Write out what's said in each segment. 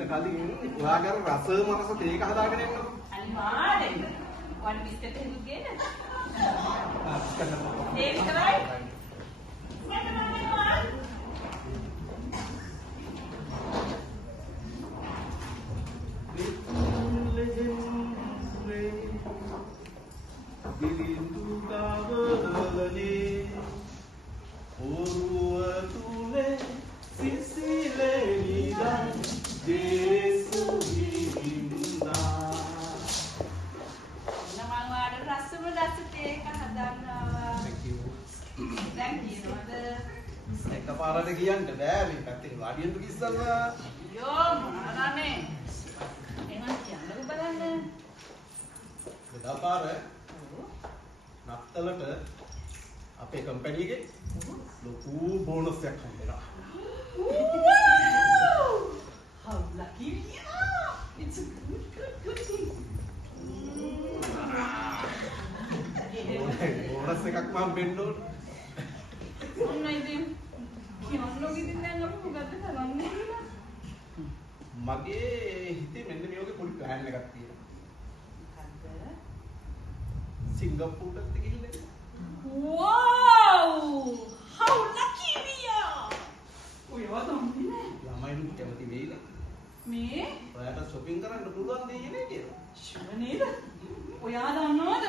ඊට කලින් ඔයාගේ රස මරස තේක හදාගෙන එන්නකො. අනිවාර්යෙන්. වන් බිස්කට් එකක් ගේන්න. ඒ විතරයි. පාරට කියන්න බෑ මේ පැත්තේ වාඩියෙන්ද කිස්සල්ලා අයියෝ මොනවානේ එහෙනම් කියන්නකෝ බලන්න එදාපාර නත්තලට අපේ කම්පැනි එකේ ලොකු බෝනස් එකක් හම්බෙනවා how lucky we are it's a good thing bonus එකක් මම වෙන්න ඕන ඔන්න ඉතින් කියන්නෝ ඉතින් දැන් අපි මොකද්ද කරන්නේ කියලා මගේ හිතේ මෙන්න මේ වගේ පොඩි ප්ලෑන් එකක් තියෙනවා මොකද්ද සිංගප්පූරුට ගිහින් wow how lucky we are ඔය වදන්නේ ළමයිනුත් කැමති වෙයිද මේ ඔයාලට shopping කරන්න පුළුවන් දෙයක් නේ කියලා ෂුවර් නේද ඔයා දන්නවද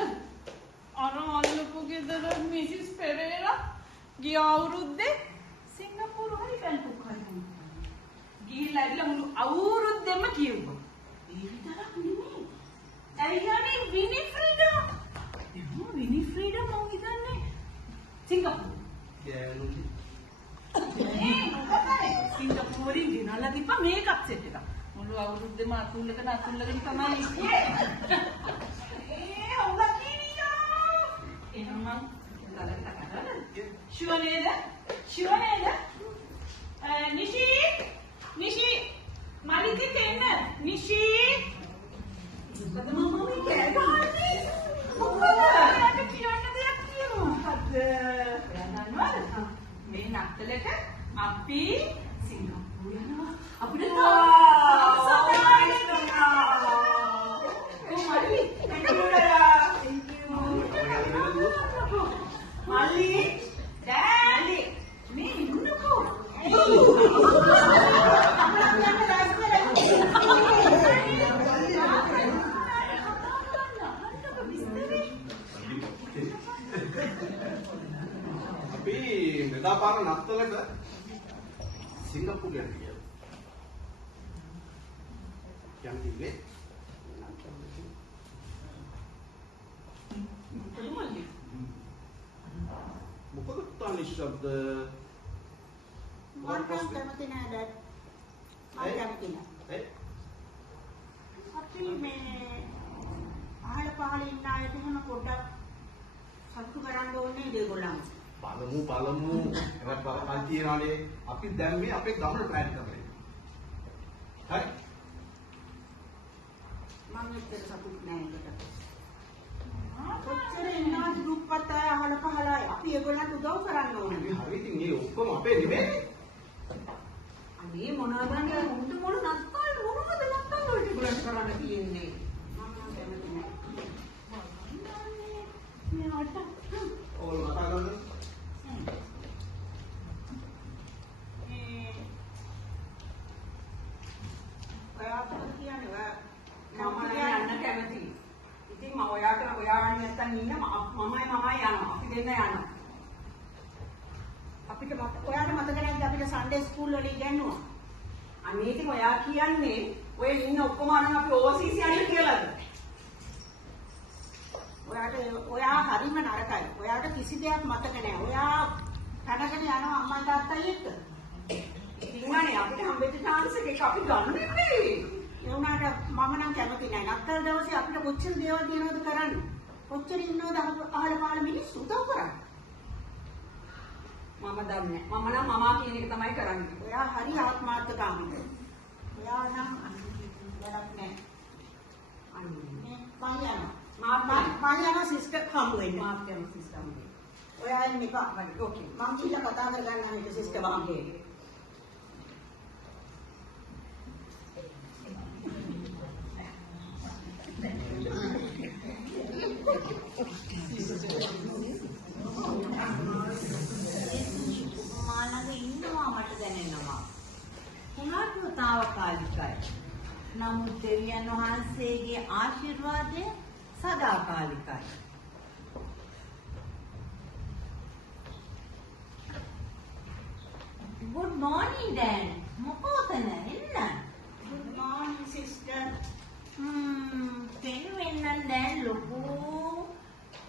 අර අල්ලපු ගෙදර මිසිස් පෙරේරා ගිය අවුරුද්දේ සිංගප්පූරු හරි බැංකුවක් හරි ගිහිල්ලා ඉතින් මුළු අවුරුද්දෙම කිව්වා. ඒ විතරක් නෙමෙයි. ඇයියානේ විනිෆ්‍රීඩා. එහෙනම් විනිෆ්‍රීඩා මං හිතන්නේ සිංගප්පූරු. ගෑනුලි. ඒ මොකක්ද? සිංගප්පූරුවෙන් ගෙනල්ලා තිබ්බා මේකප් සෙට් එකක්. මුළු අවුරුද්දෙම අතුල්ලගෙන තමයි ඉන්නේ. ඒ හොඳ කීනියා. එහෙනම් මං ළඟට කරලා ෂුවර් නේද? ෂුවර් නේද? නිෂි නිෂි මල්ලිත් එන්න නිෂි මොකද මම මේ කෑ ගහන්නේ මොකද යාට කියන්න දෙයක් තියෙනවා හද යන්නවද මේ නත්තලට අපි සිංගප්පූරු යනවා අපිට මල්ලි ඩෑඩි මේ ඉන්නකෝ අපි මෙදාපාර නත්තලට සිංගප්පූරු යන්න කියලා. යන්නේ මොකද තනි ශබ්ද මම කැමති නෑ ඩැඩ් මම කැමති නෑ අපි මේ අහල පහල ඉන්න අයට එහෙම පොඩ්ඩක් සතුටු කරන්න ඕනේ ඒගොල්ලන් බලමු එවත් බලපන් තියනවානේ අපි දැන් මේ අපේ ගමන ප්ලෑන් කරන්නේ හරි මම එක්ක සතුටු නෑ ඒකට කොච්චර ඉන්නවද දුප්පත් අය අහල පහල අය අපි ඒගොල්ලන්ට උදව් කරන්න ඕනේ හරි ඉතින් මේ ඔක්කොම අපේ නෙමෙයි අනේ මොනවද මේ උන්ට මොන නත්තල් මොනවද නත්තල් වලට ඒගොල්ලන්ට කරන්න තියෙන්නේ මම කැමති නෑ මේ අට ඕල් කතා කරන්න යන්න කැමතියි. ඉතින් මම ඔයාට ඔයාවන්නේ නැත්තම් ඉන්න මමයි යනවා. අපි දෙන්න යනවා. අපිට ඔයාට මතක නැද්ද අපිට සන්ඩේ ස්කූල් වල ඉගෙනුවා. අනේ ඉතින් ඔයා කියන්නේ ඔය ඉන්න ඔක්කොම අරන් අපි ඕවර්සීස් යන්නේ කියලාද? ඔයා හරිම නරකයි. ඔයාට කිසි දෙයක් මතක නැහැ. ඔයා කඩකට යනවා අම්මා තාත්තයි එක්ක. ඉතින් අනේ අපිට හම්බෙච්ච chance එකක් අපි ගන්න නෙමෙයි. ඒ වුණාට මම නම් කැමති නැහැ. නත්තල් දවසේ අපිට කොච්චර දේවල් දිනවද කරන්න. කොච්චර ඉන්නවද අහල පහල මිනිස්සු උදව් කරන්න. මම දන්නේ නැහැ. මම නම් මමා කියන එක තමයි කරන්නේ. ඔයා හරි ආත්මාර්ථකාමීද. ඔයා නම් වැඩක් නැහැ. අනේ මම යනවා සිස්ටර් හම්බ වෙන්න. මාත් යනවා සිස්ටර් හම්බ වෙන්න. ඔයා ඉන්න එපා. ඕකේ. මම ගිහලා කතා කරගන්නම් මේක සිස්ටර් වහන්ගේ. తాවකාලිකයි. නමුත් දෙවියන් වහන්සේගේ ආශිර්වාදය සදාකාලිකයි. Good morning, Dan. මොකෝතන එන්න? Good morning, sister. පෙන්වෙන්න දැන් ලොකු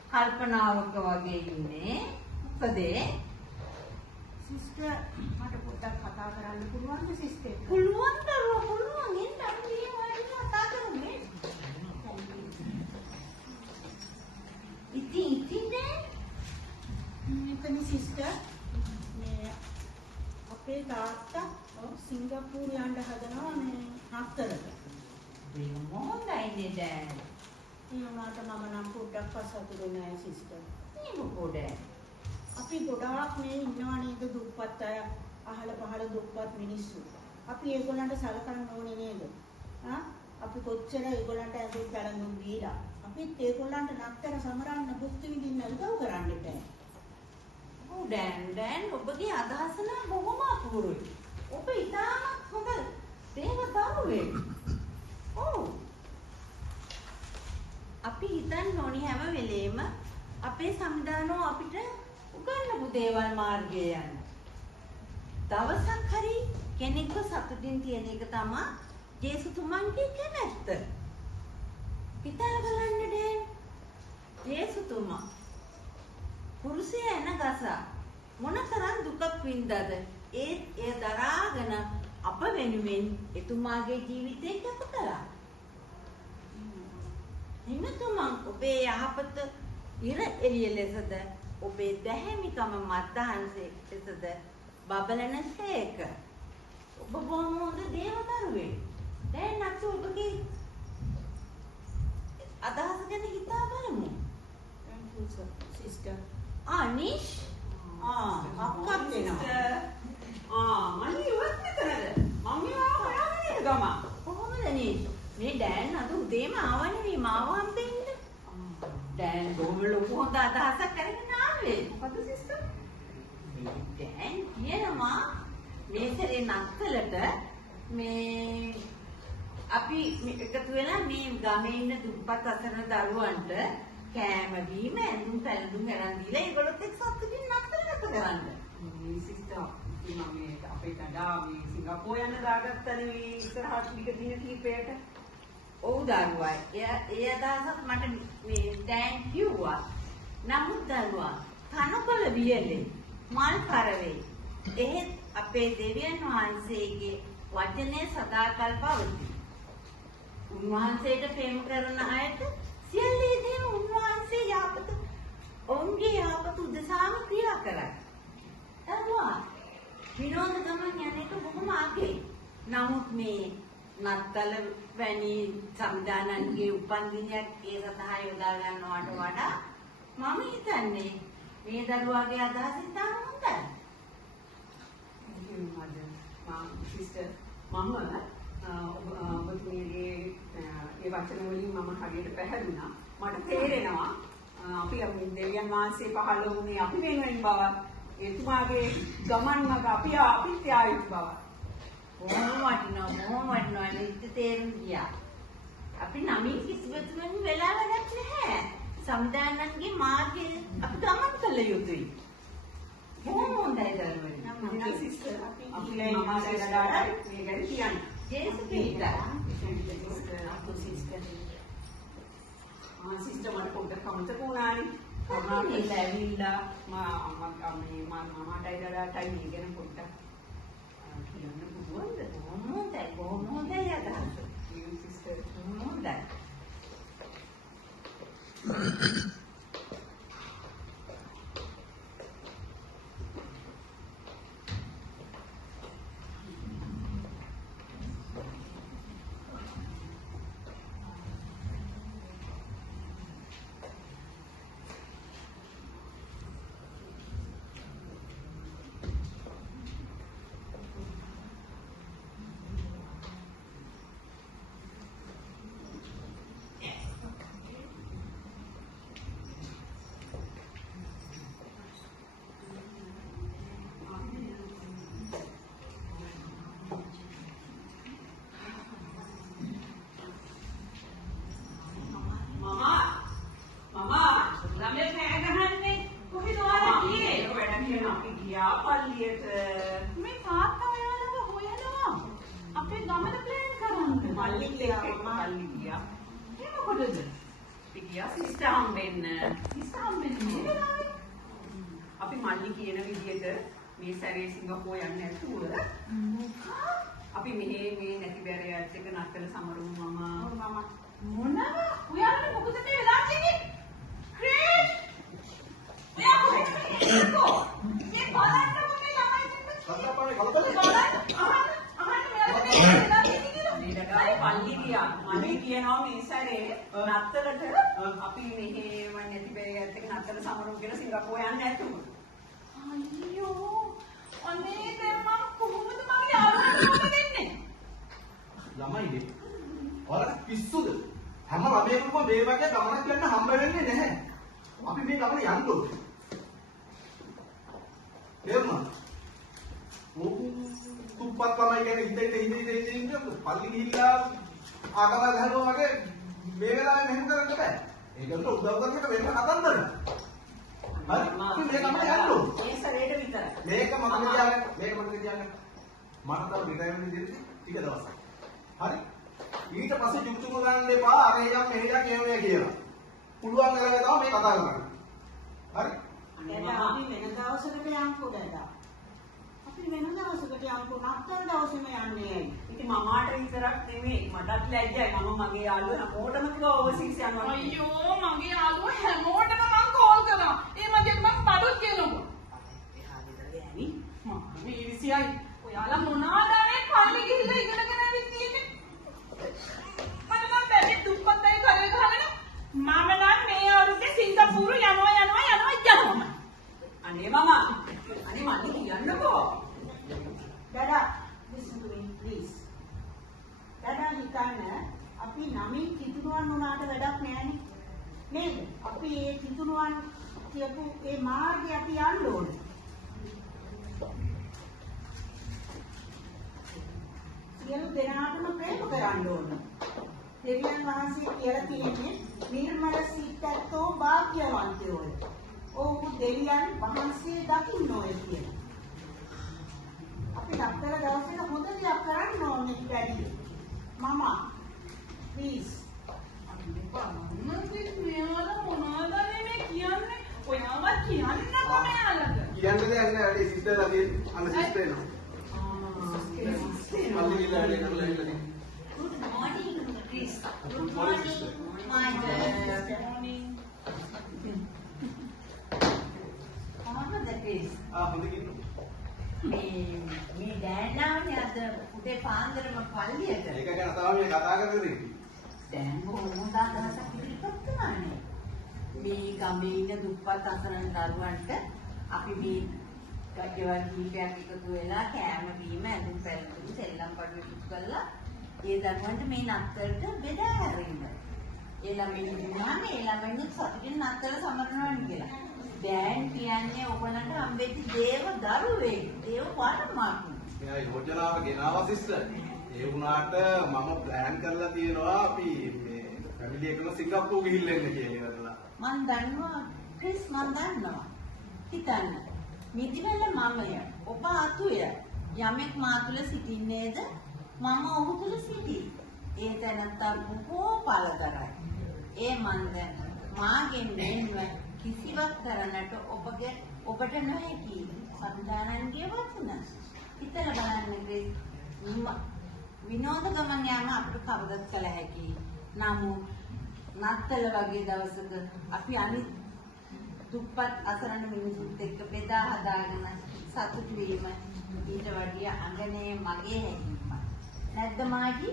කල්පනාවක වගේ ඉන්නේ. මොකද? Sister, මට පොඩ්ඩක් කතා කරන්න පුළුවන්ද sister? පුළුවන් දරුවා පුළුවන් එන්න අපි මේ කතා කරමු. ඉතින් දැන් මෙතන sister මේ අපේ තාත්තා සිංගප්පූරු යන්න හදනවා මේ හතරට. මොහොතයි දැන්. ඒ වුණාට මම නම් පොඩ්ඩක් පසුතැවෙන්නේ නැහැ sister. මේ මොකද? අපි ගොඩාක් මේ ඉන්නවා නේද දුප්පත් අය අහල පහල දුප්පත් මිනිස්සු. අපි ඒගොල්ලන්ට සලකන්න ඕනේ නේද? අපි කොච්චර ඒගොල්ලන්ට ඇඳුම් පැළඳුම් දීලා අපිත් ඒගොල්ලන්ට නත්තර සමරන්න භුක්ති විඳින්න උදව් කරන්න බෑ. ඔව් දැන් ඔබගේ අදහස නම් බොහොම අපූර්වයි. ඔබ ඉතාමත් හොඳ දේවදරුවෙක්. ඔව්. අපි හිතන්න ඕනි හැම වෙලේම අපේ සංවිධානෝ අපිට උගන්වපු දේවල් මාර්ගයේ යන්න. දවසක් හරි කෙනෙක්ව සතුටින් තියෙන එක තමයි ජේසුතුමන්ගේ කැමැත්ත. හිතා බලන්න දැන් ජේසුතුමා කුරුසියේ එන ගසා මොනතරම් දුකක් වින්දාද ඒ දරාගෙන අප වෙනුවෙන් එතුමාගේ ජීවිතය කැප කළා. හිමතුමන් ඔබේ යහපත ඉර එළිය ලෙසද ඔබේ දැහැමිකම මත්දහන්සේ ලෙසද බබලන සේක. ඔබ බොහොම හොඳ දේවදරුවෙක්. දැන් අපි ඔබගේ අදහස ගැන හිතා බලමු. Thank you sister. නිෂ් අක්කත් එනවා. මම ඉවත් මෙතනද? මම හොයාගෙන ගම. කොහොමද නිෂ්? මේ දැන් අද උදේම ආවනේ මාව හම්බෙන්න. දැන් බොහොම ලොකු හොඳ අදහසක් කරගෙන ආවේ. මොකද සිස්ටර්? දැන් කියනවා මේ සැරේ නත්තලට මේ අපි එකතු වෙලා මේ ගමේ ඉන්න දුප්පත් අසරණ දරුවන්ට කෑම බීම ඇඳුම් පැළඳුම් අරන් දීලා ඒගොල්ලොත් එක්ක සතුටින් නත්තල ගත කරන්න. මේ සිස්ටර් මම මේ අපේ කඩා මේ සිංගප්පූරු යන දාගත්තනේ මේ ඉස්සරහට ටික දින කීපයකට. ඔව් දරුවා. ඒ අදහසත් මට මේ දැන් කිව්වා. නමුත් දරුවා තනකොළ වියලේ මල් කරවේ. එහෙත් අපේ දෙවියන් වහන්සේගේ වචනය සදාකල් පවතී. උන්වහන්සේට ප්‍රේම කරන අයට සියල්ලේදීම උන්වහන්සේ යහපත ඔවුන්ගේ යහපත උදෙසාම ක්‍රියා කරයි. දරුවා විනෝද ගමන් යන එක බොහොම අගයි. නමුත් මේ නත්තල වැනි සම්දානන්ගේ උපන්දිනයක් ඒ සඳහා යොදා ගන්නවට වඩා මම හිතන්නේ මේ දරුවාගේ අදහස ඉතාම හොඳයි. සිස්ටර් මම ඔබතුමියගේ ඒ වචන වලින් මම හරියට පැහැදුනා. මට තේරෙනවා අපි දෙවියන් වහන්සේ පහළ වුණේ අපි වෙනුවෙන් බව. එතුමාගේ ගමන් මඟ අපිත් ආයුත් බව. මොහොම වටිනවා නිත්‍ය තේරුම් ගියා. අපි නමින් කිසිවෙකුගෙන් වෙලා වැඩක් නැහැ. සම්දානන්ගේ මාර්ගයේ අපි ගමන් කළ යුතුයි. බොහොම හොඳයි දරුවනේ. නම් සිස්ටර් අපි මමසේ දාලා මේ ගැන කියන්නේ. ජේසු පිළිගන්න. සිස්ටර් මට පොඩ්ඩක් අමතක වුණානේ. කමාකේ ඇවිල්ලා මමටයි දඩාටයි මේ ගැන පොඩ්ඩක් කියන්න පුළුවන්ද? බොහොම හොඳයි අදහස. සිස්ටර් හොඳයි. පල්ලි ගියා අම්මා. පල්ලි ගියා. ඒ මොකටද? අපි ගියා සිස්ටර් හම්බෙන්න. සිස්ටර් හම්බෙන්න මේ වෙලාවේ. අපි මල්ලි කියන විදිහට මේ සැරේ සිංගප්පූරු යන්න ඇතුව අපි මෙහි මේ නැති බැරියත් එක නත්තල සමරුමු මම. මොනවා? ඔයාලට මොකද මේ වෙලා තියෙන්නේ? ක්‍රේෂ්! ඔයා කොහෙද ඉන්නකෝ? මේ බලන්න මොකද ළමයි දෙන්න? කතාපානේ කලබලයි. අහන්න මෙයාලා මේ වෙලා තියෙන්නේ කියලා. පල්ලි ගියා. මල්ලි කියනවා මේ සැරේ නත්තලට අපි මෙහි නැති බැරියත් එක නත්තල සමරුමු කියලා සිංගප්පූරු යන්න ඇතුව. අයියෝ අනේ දැන් මම කොහොමද මගේ යාළුවන්ට දෙන්නේ? ළමයිනේ. ඔයාලා පිස්සුද? හැම ළමයෙකුම මේ වගේ ගමනක් යන්න හම්බ වෙන්නේ නැහැ. අපි මේ ගමන යන්න ඕනේ. තේරුණාද? තුප්පත් ළමයි කියන්නේ ඉඳ පල්ලි ගිහිල්ලා ආගම ගහනවා වගේ මේ වෙලාවේ මෙහෙම කරන්න බෑ. ඒකට උදව් කරන එක වෙන කතන්දර. හරි? අපි මේ ගමන යන්න ඕනේ. මේ සැරේට විතර. මේක මතක තියාගන්න. මට තව රිටයර්මන්ට් දෙන්න ටික දවසක්. හරි? ඊට පස්සේ චුක්චුක ගන්න එපා අර එයම් මෙහෙයක් කියනවා කියලා. පුළුවන් වෙලාවෙ තමයි මේ කතා කරන්නේ. හරි? දැන් අපි වෙන දවසකට යන්කෝ දැන්. අපි වෙන දවසකට යන්කෝ නැත්තම් දවසෙම යන්නේ ඇයි? ඉතින් මමාට විතරක් නෙමෙයි මටත් ලැජ්ජයි. මම මගේ යාළුවෝ හැමෝටම කිව්වා ඕවර්සීස් යනවා. අයියෝ මගේ යාළුවා හැමෝටම මම කෝල් කරා. ඒ මගේ මම බඩොත් කියනකො. එහා විතර ගෑනි. මම ඉරිසියයි. ඔයාලා මොනවද මේ පල්ලි ගිහිල්ලා ඉගෙනගෙන ඇවිත් තියෙන්නේ? මම බැරි දුප්පත්යි කරේ ගහගෙන මම නම් මේ අවුරුද්දේ සිංගප්පූරු යනවා. අනේ මම අනේ මල්ලි කියන්නකෝ. Dada, listen to me, please. Dada හිතන්න අපි නමින් කිතුරුවන් වුණාට වැඩක් නෑනේ. නේද? අපි ඒ කිතුරුවන් කියපු ඒ මාර්ගය අපි යන්න ඕනේ. සියලු දෙනාටම ප්‍රේම කරන්න ඕනේ. දෙවියන් වහන්සේ කියලා තියෙන්නේ නිර්මල සිතැත්තෝ වාක්‍යවන්තයෝය. ඔව් දෙවියන් වහන්සේ දකින්න ඕනේ කියලා. අපි දක්තර දවසේක හොඳ දෙයක් කරන්න ඕනේ වැඩි. මම ප්ලීස් මෙයාලා මොනවද මේ කියන්නේ? ඔයාවත් කියන්නකෝ මෙයාලට. කියන්න දෙයක් නෑ වැඩි සිස්ටර්ලා තියෙන අන්න සිස්ටර් එනවා. පල්ලි ගිහලා වැඩි කරලා ඉන්න. Good morning, Chris. Good morning, sister. My dear. කොහොමද Chris? හොඳින් ඉන්න. මේ දැන් ආවනේ අද උදේ පාන්දරම පල්ලියට. ඒක ගැන තමයි කතා කරන්නේ. දැන් කොහොමද අදහසක් ඉදිරිපත් කරන්නේ? මේ ගමේ ඉන්න දුප්පත් අසරණ දරුවන්ට අපි මේ ගෙවල් කීපයක් එකතු වෙලා කෑම බීම ඇඳුම් පැළඳුම් සෙල්ලම් බඩු එකතු කරලා ඒ දරුවන්ට මේ නත්තලට බෙදා හැරෙන්න. ඒ ළමයින් දුන්නාම ඒ ළමයින් සතුටින් නත්තල සමරනවා කියලා. දැන් කියන්නේ ඔයගලන්ට හම්බෙච්ච දේව දරුවේ දේව වරමාක්. එයා යෝජනාව ගෙනාවා සිස්ටර්. ඒ වුණාට මම ප්ලෑන් කරලා තියෙනවා අපි මේ ෆැමිලි එකම සිංගප්පූරු ගිහිල්ලා එන්න කියලා ඉවරලා. මන් දන්නවා ක්‍රිස් මන් දන්නවා. හිතන්න. මිදිවල මමය ඔබ අතුය යමෙක් මා තුල සිටින්නේද මම ඔහු තුල සිටී. ඒ තැනත්තා බොහෝ පළදරයි. ඒ මන් දැන් මාගෙන් මෙන්ව කිසිවක් කරන්නට ඔබට නොහැකි සම්දානන්ගේ වචන. හිතලා බලන්න ක්‍රිස් විනෝද ගමන් යාම අපිට කවදත් කළ හැකි. නමුත් නත්තල වගේ දවසක අපි අනිත් දුප්පත් අසරණ මිනිසුත් එක්ක බෙදා හදාගෙන සතුටු වීම ඊට වඩා අඟනේ මගේ හැකියාවක්. නැද්ද මාජි?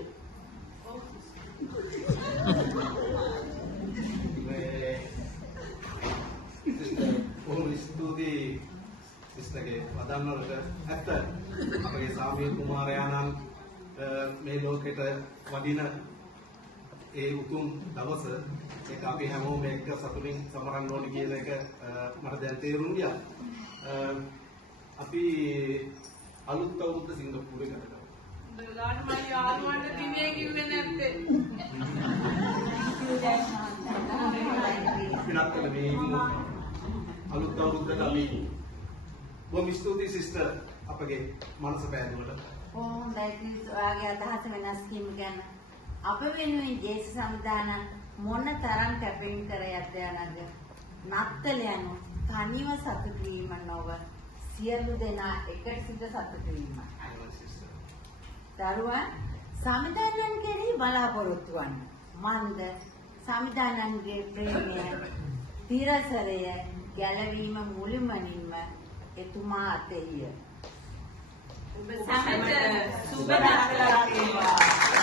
බොහොම ස්තුතියි සිස්ටර්ගේ වදන් වලට. ඇත්ත අපේ සාමීල් කුමාරයාණන් මේ ලෝකෙට වදින ඒ උතුම් දවස ඒක අපි හැමෝම එක්ක සතුටින් සමරන්න ඕනේ කියන එක මට දැන් තේරුම් ගියා. අපි අලුත් අවුරුද්ද සිංගප්පූරුවේ ගත කරා. බලාට මම යාළුවන්ට දිනේ කිව්වේ නැත්තේ. අපි නැත්තල මේ ඉමු. අලුත් අවුරුද්දට අපි බොහොම ස්තුතියි සිස්ටර් අපගේ මනස පෑදුවට. හොඳයි ක්‍රිස් ඔයාගේ අදහස වෙනස් කිරීම ගැන අප වෙනුවෙන් ජේසුස් සම්දානන් මොන තරම් කැපීම් කර යද්ද යනද නත්තල යනු තනිව සතුටු වීම නොව සියලු දෙනා එකට සිට සතුටු වීමයි. දරුවන් සමිදානයන් කෙරෙහි බලාපොරොත්තු වන්න. මන්ද සමිදානන්ගේ ප්‍රේමය තිරසරය ගැලවීම මුළුමනින්ම එතුමා අතෙහිය. සුබ දහසක් වේවා.